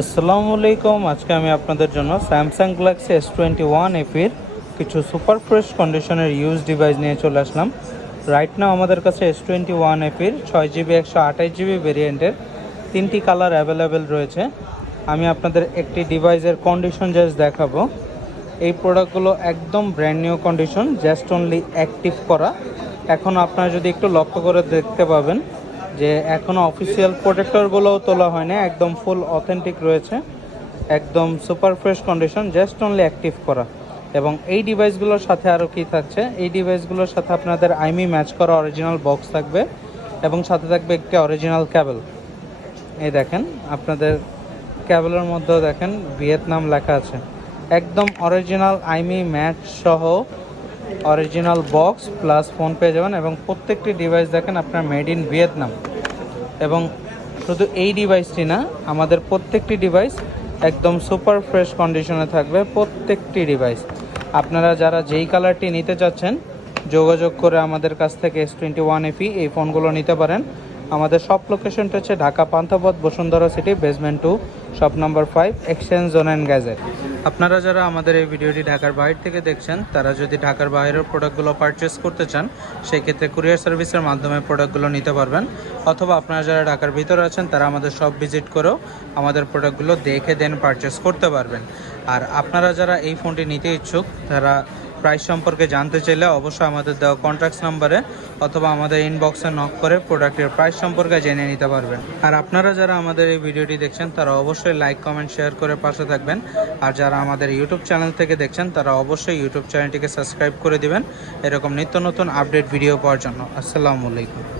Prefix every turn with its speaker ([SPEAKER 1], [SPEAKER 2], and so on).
[SPEAKER 1] আসসালামু আলাইকুম। আজকে আমি আপনাদের জন্য Samsung Galaxy S twenty one এফির কিছু সুপার ফ্রেশ কন্ডিশনের ইউজ ডিভাইস নিয়ে চলে আসলাম। রাইট নাও আমাদের কাছে এস টোয়েন্টি ওয়ান এফির ছয় জিবি একশো আঠাশ জিবি ভেরিয়েন্টের তিনটি কালার অ্যাভেলেবেল রয়েছে। আমি আপনাদের একটি ডিভাইসের কন্ডিশন জাস্ট দেখাবো। এই প্রোডাক্টগুলো একদম brand new condition just only active করা। এখন আপনারা যদি একটু লক্ষ্য করে দেখতে পাবেন যে এখনও অফিসিয়াল প্রোটেক্টরগুলোও তোলা হয় না একদম ফুল অথেন্টিক রয়েছে, একদম super fresh condition just only active করা। এবং এই ডিভাইসগুলোর সাথে আরও কি থাকছে? এই ডিভাইসগুলোর সাথে আপনাদের আইমি ম্যাচ করা অরিজিনাল বক্স থাকবে এবং সাথে থাকবে একটি অরিজিনাল ক্যাবেল এই দেখেন, আপনাদের ক্যাবেলের মধ্যেও দেখেন, ভিয়েতনাম লেখা আছে। একদম অরিজিনাল আইমি ম্যাচ সহ অরিজিনাল বক্স প্লাস ফোন পেয়ে যাবেন এবং প্রত্যেকটি ডিভাইস দেখেন আপনার মেড ইন ভিয়েতনাম এবং শুধু এই ডিভাইসটি না, আমাদের প্রত্যেকটি ডিভাইস একদম সুপার ফ্রেশ কন্ডিশনে থাকবে প্রত্যেকটি ডিভাইস আপনারা যারা যেই কালারটি নিতে চাচ্ছেন, যোগাযোগ করে আমাদের কাছ থেকে এস টোয়েন্টি ওয়ান এফি এই ফোনগুলো নিতে পারেন। আমাদের সব লোকেশনটা হচ্ছে Dhaka, Panthapath, Bashundhara city basement two shop number five exchange zone and gadget আপনারা যারা আমাদের এই ভিডিওটি ঢাকার বাইরে থেকে দেখছেন, তারা যদি ঢাকার বাইরের প্রোডাক্টগুলো পারচেস করতে চান, সেক্ষেত্রে কুরিয়ার সার্ভিসের মাধ্যমে প্রোডাক্টগুলো নিতে পারবেন। অথবা আপনারা যারা ঢাকার ভিতরে আছেন, তারা আমাদের সব ভিজিট করেও আমাদের প্রোডাক্টগুলো দেখে দেন পারচেস করতে পারবেন। আর আপনারা যারা এই ফোনটি নিতে ইচ্ছুক, তারা প্রাইস সম্পর্কে জানতে চাইলে অবশ্যই আমাদের দেওয়া কন্ট্যাক্ট নাম্বারে অথবা আমাদের ইনবক্সে নক করে প্রোডাক্টের প্রাইস সম্পর্কে জেনে নিতে পারবেন। আর আপনারা যারা আমাদের এই ভিডিওটি দেখছেন, তারা অবশ্যই লাইক কমেন্ট শেয়ার করে পাশে থাকবেন। আর যারা আমাদের ইউটিউব চ্যানেল থেকে দেখছেন, তারা অবশ্যই ইউটিউব চ্যানেলটিকে সাবস্ক্রাইব করে দিবেন। এরকম নিত্য নতুন আপডেট ভিডিও পাওয়ার জন্য। আসসালামু আলাইকুম।